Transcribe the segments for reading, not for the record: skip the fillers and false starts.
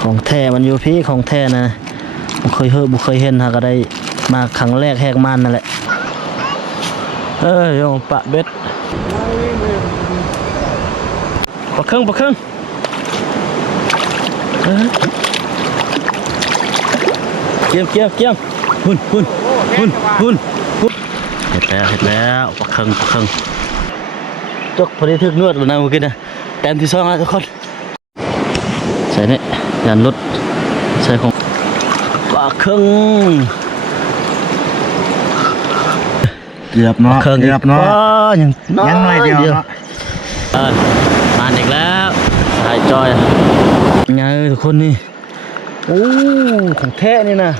ของแท้มันอยู่พี่ของแท้นะบุเคยเห็นฮะก็ได้มาครั้งแรกแหกมันนั่นแหละโยมปะเบ็ดปะเครื่องเกี่ยมหุ่นเห็ดแล้วปะเครื่องจกพอดีถึกนวดแล้วนะเมื่อกี้นะแต้มที่สองแล้วทุกคนใส่เนี่ยยันรถใส่ของปะเครื่องเกือบเนาะยังหน่อยเดียวเนาะมาอีกแล้วสายจอยไงทุกคนนี่โอ้ของแท้นี่นะ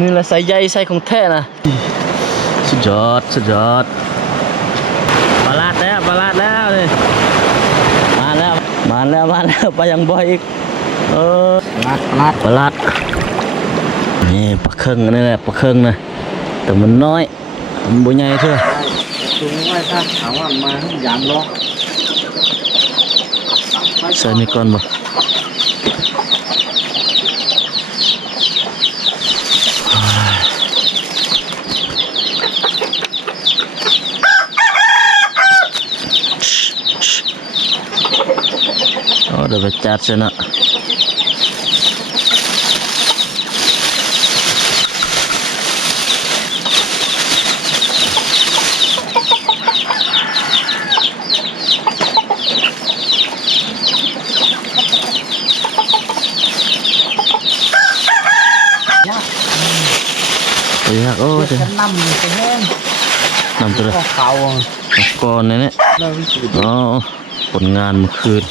นี่แหละใส่ใยใส่ของแท้นะสุดยอดปลาดแล้วเลยมาแล้วไปยังบ่อยอีกปลาดนี่ปลาเครื่องนี่แหละปลาเครื่องนะแต่มันน้อยมันบ่ใหญ่เท่าสูงไว้ถ้าถามว่ามา ยามล้อใส่นี่ก่อนบ่เดี๋ยวไปจัดซะนะยากโอ้จะนำไปแห้งตัวเลยเขาก่อนเนี่ยอ๋อผลงานเมื่อคืน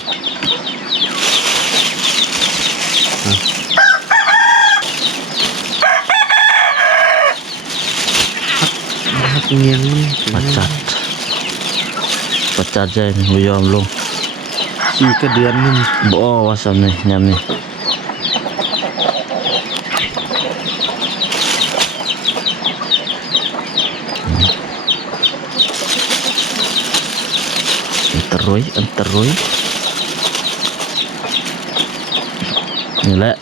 เงี้ยประจัดใจไม่ยอมลงอีกก็เดือนนึงบ่ว่าซ้ำนี่ยามนี่อันตรายนี่แหละ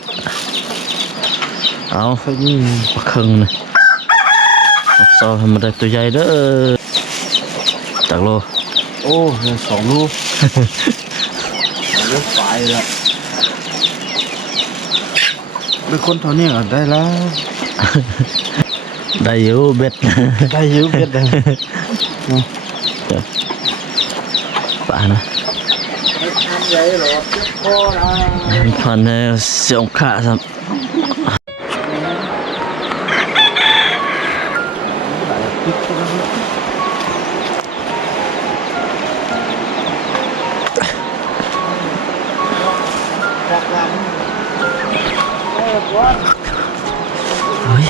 เอาไปนี่ปลาเค็งนะซอให้มันได้ตัวใหญ่เด้อจากโลโอ้2 โลรถไฟละเป็นคนเท่านี้ก็ได้แล้วได้อยู่เบ็ดป่านะพันเนี่ยเสียงขาสัมเฮ้ย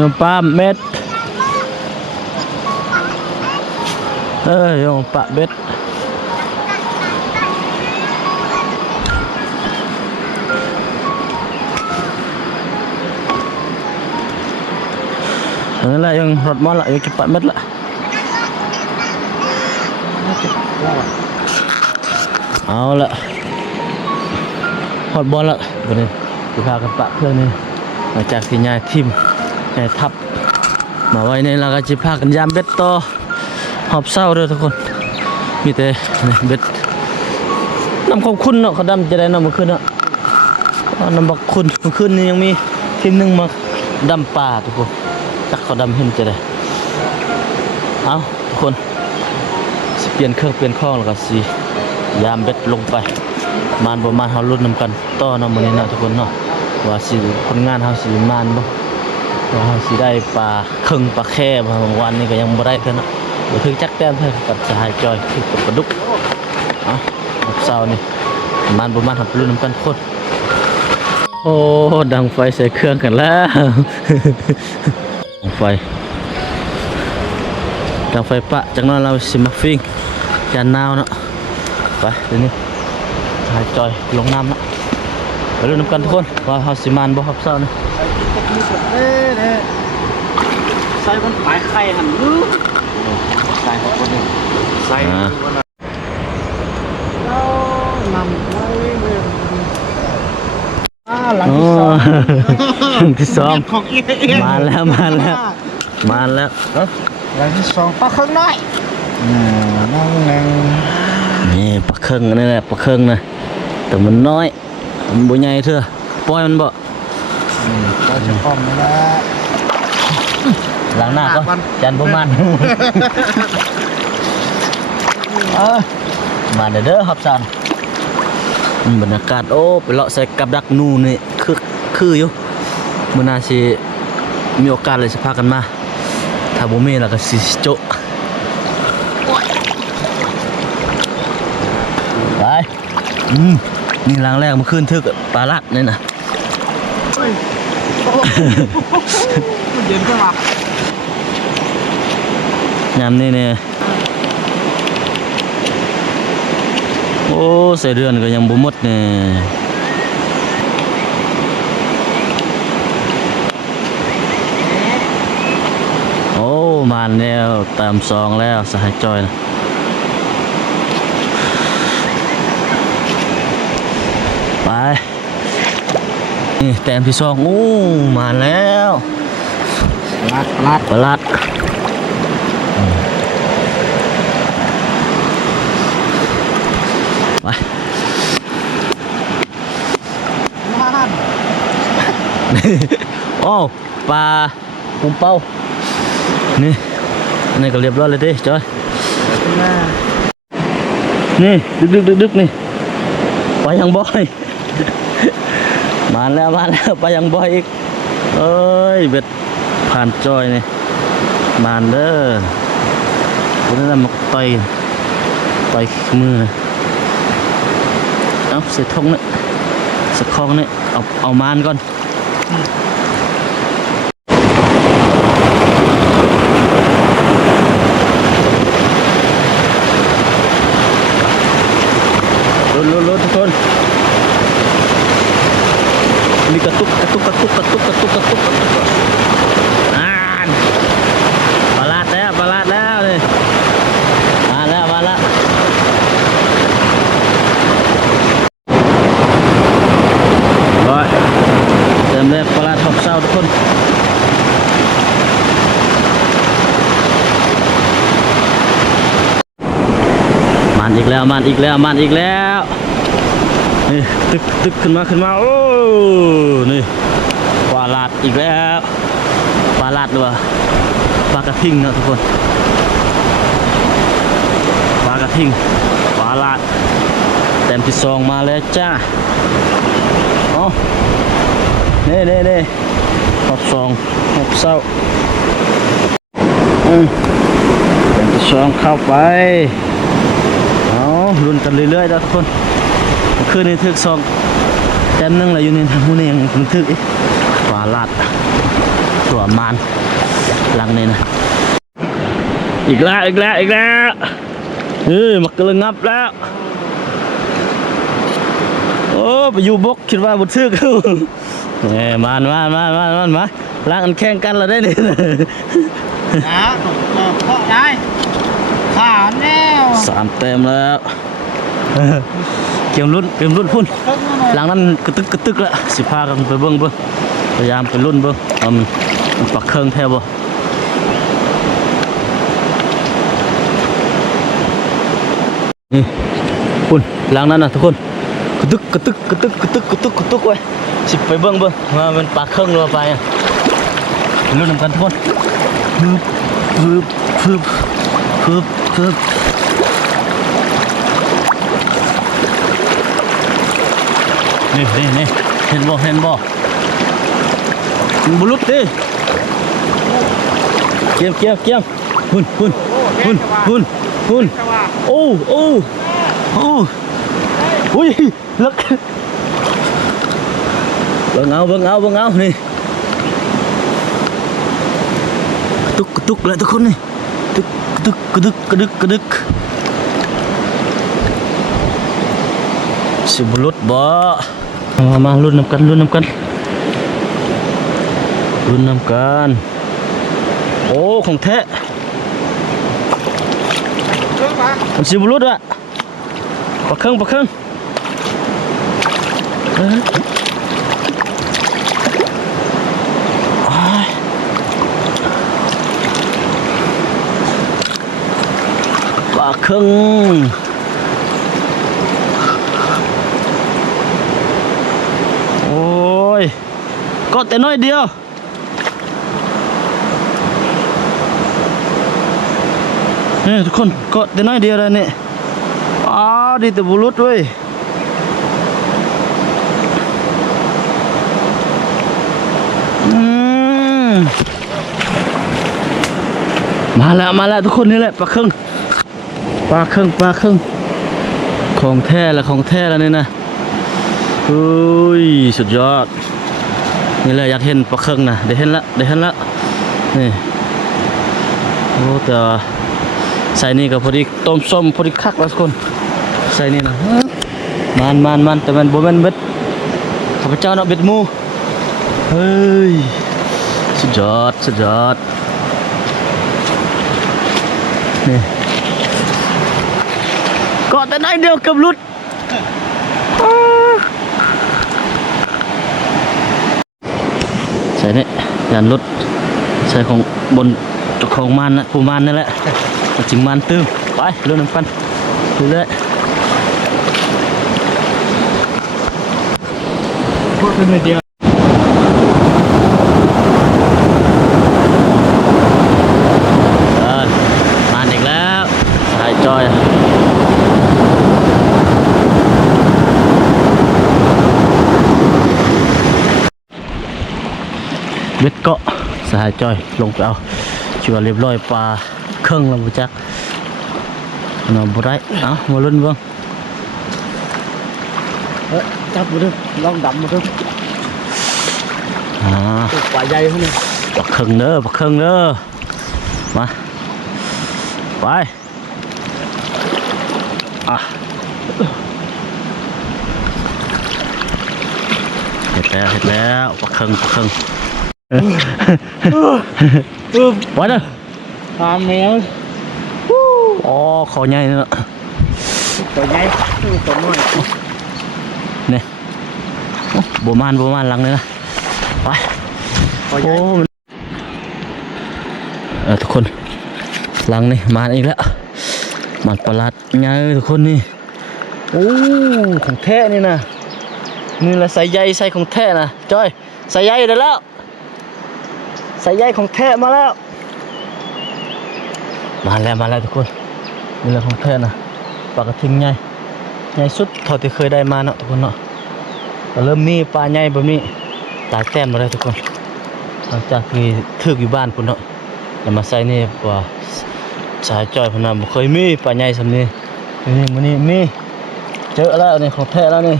น้ำปลาเม็ดน้ำปลาเม็ดนั่นแหละยังรถมอละยังจะปลาเม็ดละเอาละฮอดบอลละวันนี้จะพากันปะเพื่อนนี่หลังจากที่ย้ายทีมย้ายทัพมาไว้ในเราก็จะพากันยามเบ็ดต่อหอบเศร้าด้วยทุกคนมีแต่เบ็ดน้ำขอบคุณเนาะเขาดำจะได้น้ำมาขึ้นเนาะน้ำบักคุณมาขึ้นนี่ยังมีทีมหนึ่งมาดำป่าทุกคนจักเขาดำเห็นจะได้เอาทุกคนเปลี่ยนเครื่องเปลี่ยนข้องแล้วก็สียามเบ็ดลงไปมานประมาณเขาลุ้นนำกันต่อน้ำมันนี่นะทุกคนเนาะว่าสีคนงานเขาสีมานบ่ว่าเขาสีได้ปลาครึ่งปลาแค่บางวันนี่ก็ยังบ่ได้เท่านั้นก็คือจักแต้มเท่ากับสหายจอยคือกับปลาดุกเช้านี่มานประมาณเขาลุ้นนำกันทุกคนโอ้ดังไฟใส่เครื่องกันแล้วดังไฟ ดังไฟปะจากนั้นเราสิมาฟิงจานนาวเนาะไปเดี๋ยวนี้หายจอยลงน้ำเนาะไปเล่นน้ำกันทุกคนว่าเฮาสิมานบ่ครับเช้านี่ ใส่มันหมายไข่หันลูกใส่ของคนนึงใส่นำไว้เลยหลังที่สอง หลังที่สอง ของเอีย มาแล้วมาแล้วหลังที่สองปลาเครื่องน้อยนั่งนั่ง นี่ปลาเครื่องนี่แหละปลาเครื่องนะแต่มันน้อยมันบ่ใหญ่เถอะปล่อยมันบ่ ก็จะพร้อมแล้ว หลังหน้าก็จันบ่มันมาเด้อครับซันบรรยากาศโอ้ไปเลาะใส่กับดักนูนี่คืออยู่มื้อหน้าสิมีโอกาสเลยสิพากันมาถ้าบ่มีแล้วก็สิโจะไปนี่หลังแรกเมื่อคืนทึกปลาลัดนี่นะ เย็นใช่ไหม ยามนี้เนี่ยโอ้ใส่เดือนก็ยังบ่หมดเนี่ยโอ้มาแล้วตามซองแล้วสหายจอยนะไปนี่แต้มที่สองโอ้มาแล้วปลาดไปโอ้ปลาปุ่มเป้านี่อันนี้ก็เรียบร้อยเลยดิจอยนี่ดึกนี่ไปยังบ่อยมาแล้วไปยังบ่อยอีกเอ้ยเบ็ดผ่านจอยนี่มาเด้อคนนั้นมาต่อยมือนะเอาใส่ทงนี่สักคองนี่เอามานก่อนลุ้นทุกคนมีกระตุกปลาดแล้วนี่มาแล้วร้อยเติมได้ปลาดทบเศร้าทุกคนมันอีกแล้วนี่ตึกขึ้นมาโอ้นี่ปลาลาดอีกแล้วปลาลาดด้วยปลากระทิงนะทุกคนปลากระทิงปลาลาดแต้มที่สองมาแล้วจ้าอ๋อนี่ขอบสองขอบเศร้าแต้มที่สองเข้าไปลุ้นกันเรื่อยๆนะทุกคนคืนนี้ทึกซองแต้มนึงเลยอยู่ในทางหูนี่ยังทึกอีกปลาลาดตัวมานหลังนี่นะอีกแล้วมักกระงับแล้วโอ้ไปอยู่บกคิดว่าบุทึกมาล้างกันแข่งกันเราได้นี่นะเพาะได้ขาแนว3 แต้มแล้วเกมรุ่นพุ่นหลังนั้นกระตึกละสิพากันไปเบิ่งพยายามไปรุ่นเบิ่งมันปักเครื่องแทบบ่นี่พุ่นหลังนั้นนะทุกคนกระตึกไว้สิไปเบิ่งว่ามันปักเครื่องหรือว่าไปรุ่นนำกันทุกคนฮึบนี่เห็นบ่บุลุกดิเกี่ยมหุ่นโอ้อุ้ยลึกเบิ่งเอานี่ตุกเลยทุกคนนี่ตุ ดึกกระดึกกระดึกกระดึกสิบลุดบ่มาลุ้นน้ำกันลุ้นน้ำกันลุ้นน้ำกันโอ้ของแท้มันสิบลุดอะปลาเครื่องปลาเครื่องปลาเครื่องโอ้ยก็แต่น้อยเดียวนี่ทุกคนก็แต่น้อยเดียวเลยเนี่ยอ้าวดีแต่บุรุษเว้ยมาแล้วทุกคนนี่แหละปลาเครื่องปลาเครื่องของแท้แล้วนี่นะเฮ้ยสุดยอดนี่แหละอยากเห็นปลาเครื่องนะได้เห็นละนี่โอ้แต่ใส่นี่ก็พอดีต้มส้มพอดีคักแล้วทุกคนใส่นี่นะมันแต่มันบ่แม่นเบ็ดข้าพเจ้าเนาะเบ็ดหมูเฮ้ยสุดยอดนี่ก็แต่ได้เดียวกับลุดใส่นี่ยันลุดใส่ของบนของมันนะผู้มันนั่นแหละจริงมันตื้มไปเรื่องน้ำกันดูเลยพูดเป็นเดียวมาอีกแล้วสายจอยเบ็ดเกาะสายจอยลงไปเอาชัวร์เรียบร้อยปลาเครื่องแล้วบุจักนอนบุได้เอามาลุ้นบ้างจับมาดูลองดำมาดูปลาใหญ่พวกนี้ปลาเครื่องเด้อมาไปเห็ดแล้วปลาเครื่องไว้เด้อปลาแมวอ๋อคอใหญ่เนาะตัวใหญ่ตัวน้อยนี่โบมานหลังเลยนะไปโอ้ทุกคนหลังนี่มาอีกแล้วมันประหลาดใหญ่ทุกคนนี่โอ้ของแท้นี่นะนี่แหละใส่ใยใส่ของแท้นะจอยใส่ใยได้แล้วใส่ใยของแท้มาแล้วทุกคนนี่แหละของแท้นะปลากระทิงใหญ่สุดเท่าที่เคยได้มาเนาะทุกคนเนาะเริ่มมีปลาใหญ่แบบนี้ตายแต้มมาเลยทุกคนหลังจากที่ถึกอยู่บ้านคุณเนาะแล้วมาใส่นี่กว่าสายจอยพนันบ่เคยมีปลาใหญ่สำนี้มื้อนี้มีเจอแล้วนี่ของแท้แล้วนี่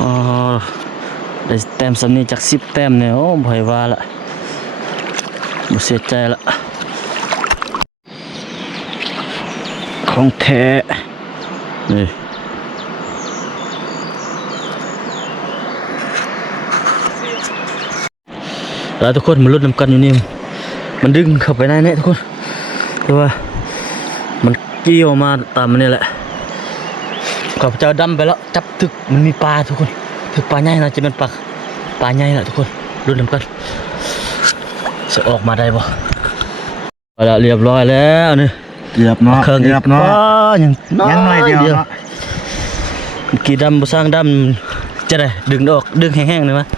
อ๋อได้แต้มสำนี้จาก10แต้มเนี่ยโอ้บ่ให้ว่าละบ่เสียใจละของแท้นี่แล้วทุกคนมันลุ้นน้ำกันอยู่นี่มันดึงเข้าไปได้เนี่ยทุกคนแต่ว่ามันเกี่ยวมาตามมันนี่แหละข้าพเจ้าดำไปแล้วจับถึกมันมีปลาทุกคนถึกปลาใหญ่นะจะเป็นปลาใหญ่แหละทุกคนลุ้นน้ำกันจะออกมาได้บ่เอาละเรียบร้อยแล้วนี่เรียบเนาะยังน้อยเดียวเนาะกี่ดำบ่สร้างดำจะได้ดึงออกดึงแห้งๆเลยมั้ย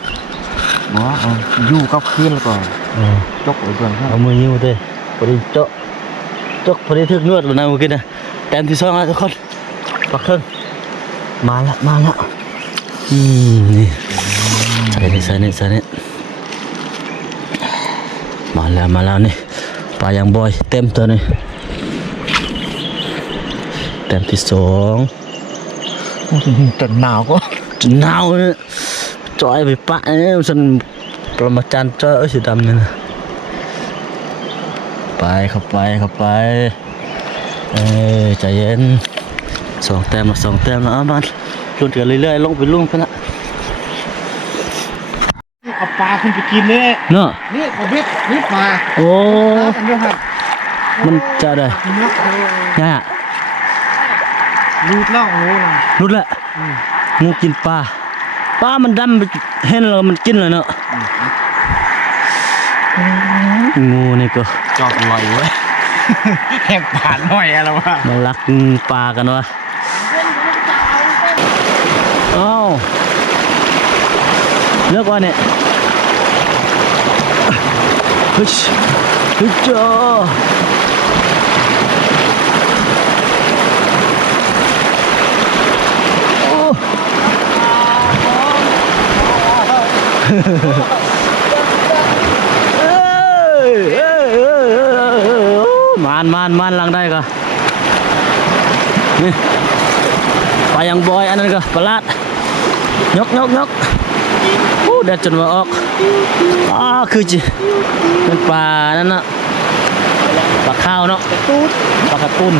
ยู่ก็ขึ้นแล้วก็จกไว้ก่อนครับเอามือยิ้วเด้พอดีจกพอดีถึกนวดแล้วนะเมื่อกี้นะแต้มที่2แล้วทุกคนปลาเครื่องมาละนี่ใส่นี่มาแล้วนี่ปลายังบอยเต็มตัวนี่แต้มที่2จนหนาวก็เนี่ยจอยไปปะเนี่ยฉันประมาจารย์เจ้าสีดำเนี่ยนะ ไปใจเย็น2 แต้มมา2 แต้มแล้วมันลุ้นกันเรื่อยๆลงไปลุ่มไปนะ เอาปลาขึ้นไปกินเนี่ย เนาะ นี่ผมเบ็ดนี่ปลา โอ้ อันนี้ครับ มันจะได้ นก ง่าย รูดแล้วโอ้ล่ะ รุดละงูกินปลามันดำไปเห็นแล้วมันกินเลยเนาะงูนี่ก็ จอดลอยเว้ยแหกปาดหน่อยอะไรวะ มันรักปลากันวะอ้าวเลิกว่าเนี่ยเฮ้ยจ้าโอ้มันลังได้ก็นี่ปลายังบอยอันนั้นก็ปลาลาดยกโอ้แดดจนว่าออกคือจิเป็นปลานั่นน่ะปลาข้าวเนาะปลากระตุ้น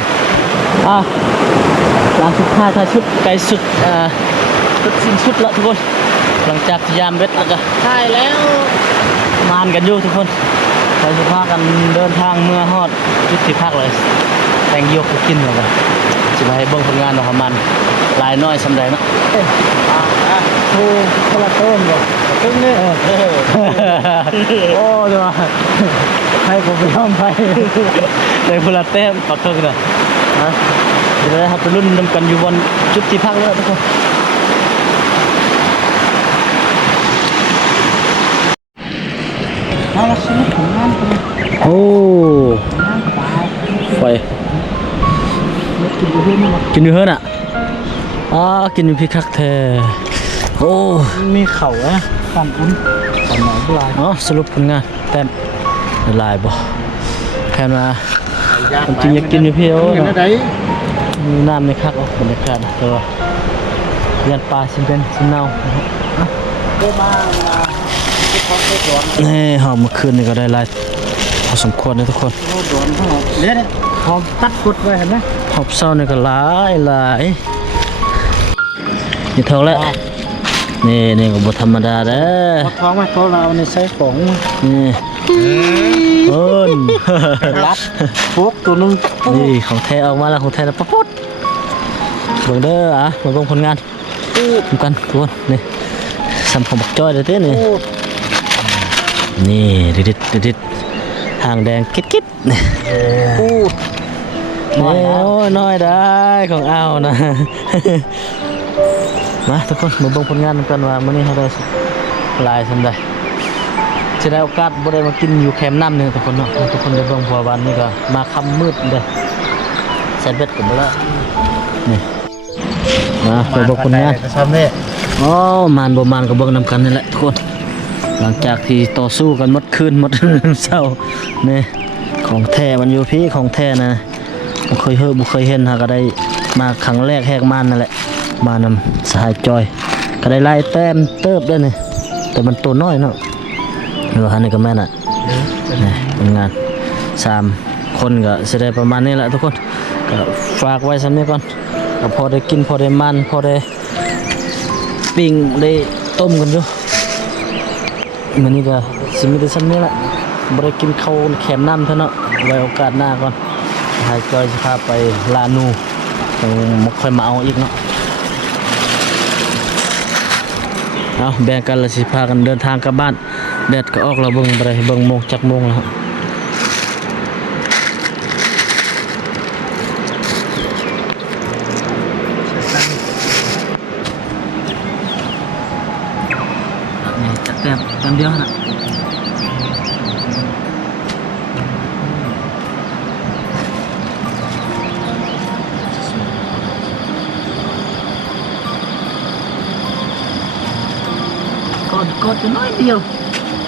หลังสุดท้ายชุดไกลสุดสุดสิ้นสุดแล้วทุกคนหลังจากยามเบ็ดแล้วก็ ใช่แล้ว มานกันอยู่ทุกคนไปสุภาพกันเดินทางเมื่อฮอดจุดที่พักเลยแต่งยกกินแล้วกันจะไปเบิ่งผลงานของมันลายน้อยสำใดเนาะ โอ้คนละต้นบ่ต้นนี่โอ้เดี๋ยวให้ผมไปย่อมไปได้พละเต้มปักเทิงเลยนะเดี๋ยวเราไปรุ่นนำกันอยู่บนจุดที่พักแล้วทุกคนเอาละสิผลงานเป็น โอ้ งานปลา ไฟ กินอยู่ที่นี่หมด กินอยู่เฮือนอ่ะกินอยู่พี่คักแท้โอ้ มีเข่าอะฝั่งคุณฝั่งไหนปลา สรุปผลงานแต้มลายบ่แค่มาผมจริงอยากกินอยู่พี่โอ้ เห็นอะไร มีน้ำในคักบรรยากาศแต่ว่าเรียนปลาสิเป็นสิเน่า เดินมาที่ท้องที่ร้อน นี่หอมเมื่อคืนนี่ก็ได้ลายพอสมควรนะทุกคน ร้อนเขาเนี่ยหอมตัดกดไว้เห็นไหม หอบเศร้านี่ก็หลายนี่เท่าแล้วนี่ก็บ่ธรรมดาเด้อ พอท้องมาเขาเราในใส่ของ นี่เอิ้น รัดพวกตัวนึง นี่ของแท้ออกมาแล้วของแท้แล้วปั๊บเบิ่งเด้อมาเบิ่งผลงานดูกันทุกคนนี่สำของบักจ้อยเด้อนี่นี่ดิดหางแดงกิ๊ดนี่โอ้ยน้อยได้ของเอานะมาทุกคนมาเบิ่งผลงานกันว่ามื้อนี้เราได้ลายสำใดจะได้โอกาสบ่ได้มากินอยู่แคมป์น้ำนี่ทุกคนเนาะทุกคนได้เบิ่งเพราะวันนี้ก็มาค่ำมืดเด้อใส่เบ็ดกันไปแล้วนี่มาไปเบิ่งผลงาน ทำเนี่ย อ๋อมันบ่มันก็เบิ่งนำกันนี่แหละทุกคนหลังจากที่ต่อสู้กันหมดคืนหมด เช้านี่ของแท้มันอยู่พี่ของแท้นะบ่เคยเห็นหาก็ได้มาครั้งแรกแหกมันนั่นแหละมานำสหายจอยก็ได้ไล่แต้มเติบด้วยนี่แต่มันตัวน้อยเนาะว่าหันนี่ก็แม่นอ่ะนี่เป็นงาน3 คนก็สิได้ประมาณนี้แหละทุกคนก็ฝากไว้ซำนี้ก่อนก็พอได้กินพอได้มันพอได้ปิ้งได้ต้มกันอยู่มื้อนี้ก็สิมีแต่ซำนี้แหละบ่ได้กินข้าวแคมน้ำเท่าเนาะไว้โอกาสหน้าก่อนให้จอยสิพาไปลานูยังค่อยมาเอาอีกเนาะเอาแบ่งกันและสิพากันเดินทางกลับบ้านแดดก็ออกแล้วเบิ่งบ่ได้เบิ่งโมงจักโมงแล้วครับนี่จักแต้มเดียวน่ะกดน้อยเดียว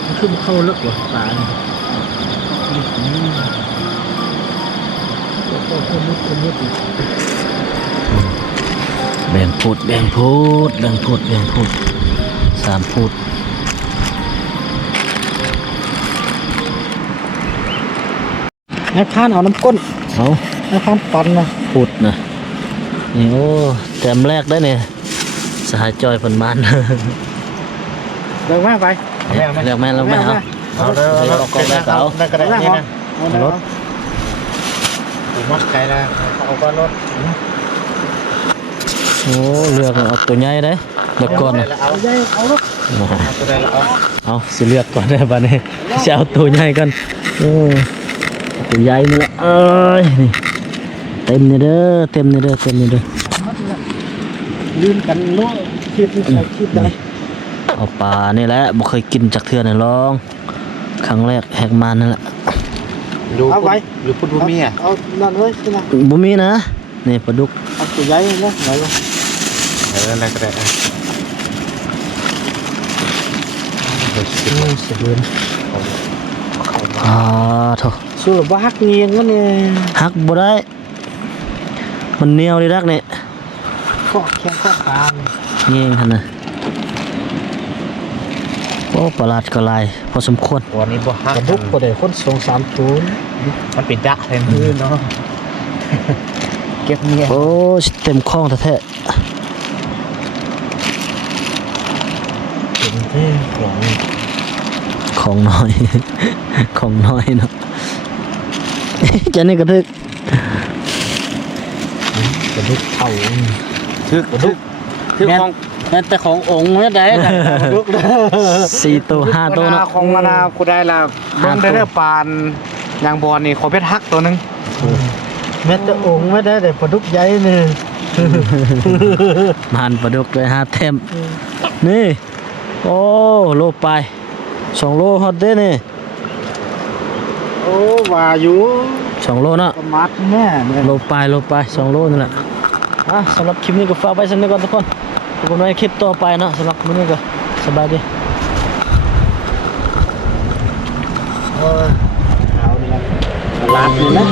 มันคือเข้าลึกกว่าปลาเนี่ยแบ่งพูด3 พูด ไอ้ข้านเอาน้ำก้น เอา ไอ้ข้านปันนะ พูดนะนี่โอ้แต้มแรกได้เนี่ยสหายจอยผลมัน เดินมาไป เลือกแม่เอาเอาเลย เอากองได้เอา ได้ก็ได้นี่นะรถผมมักไกลนะเอาก้อนรถ โอ้เลือกเอาตัวใหญ่ได้เลือกก่อนนะ เอาใหญ่เอารถตัวใดเอา เอาสิเลือกก่อนได้ป่ะเนี่ยจะเอาตัวใหญ่กันโอ้ตัวใหญ่นี่แหละเอ้ยนี่เต็มนี่เด้อเต็มนี่เด้อเต็มนี่เด้อ ลื่นกันโลคิดคิดได้ เอาปลานี่แหละบ่เคยกินจากเทื่อนี่ลองครั้งแรกแหกมานั่นแหละ เอาไว้หรือพุทธมีอ่ะเอานั่นเลยใช่ไหม บ่มีนะนี่ปลาดุก เอาตัวใหญ่เลยไหนวะอะไรก็ได้เสียเงิน โถ สู้แบบว่าฮักเงียงก็เนี่ย หักบ่ได้ มันเหนียวดีรักนี่ ข้อแข้งข้อขา เงี้ยงหั่นน่ะโอ้ประหลาดก็หลายพอสมควร วันนี้บ่ฮักกระดุกบ่ได้คน2-3ตัวมันเป็นดักแทนมือเนาะเก็บเงีย โอ้เต็มคลองแท้ เป็นเท่ของ ๆของน้อย ของน้อยเนาะ จะนี่กระทึก กระดุกเท่า ทึกทึกของแม้แต่ขององค์ไม่ได้ กระดุก 4ตัว5ตัวเนาะ ของมานากูได้ละเบิ่งได้เด้อปานยางบอลนี่ขอเพชรฮักตัวนึงแม้แต่องค์ไม่ได้แต่ปลาดุกใหญ่นี่ มานปลาดุกเลย5เต็มนี่โอ้โลไป2โลฮอตเด้นี่ โอ้ว่าอยู่ 2โลเนาะ ประมาทแม่เนี่ย โลไป2โลนั่นแหละสำหรับคลิปนี้ก็ฝากไว้สำหรับทุกคนพบกันใหม่คลิปต่อไปเนาะสำหรับมื้อนี้ก็สบายดี เอานี่ละลาดนี่นะ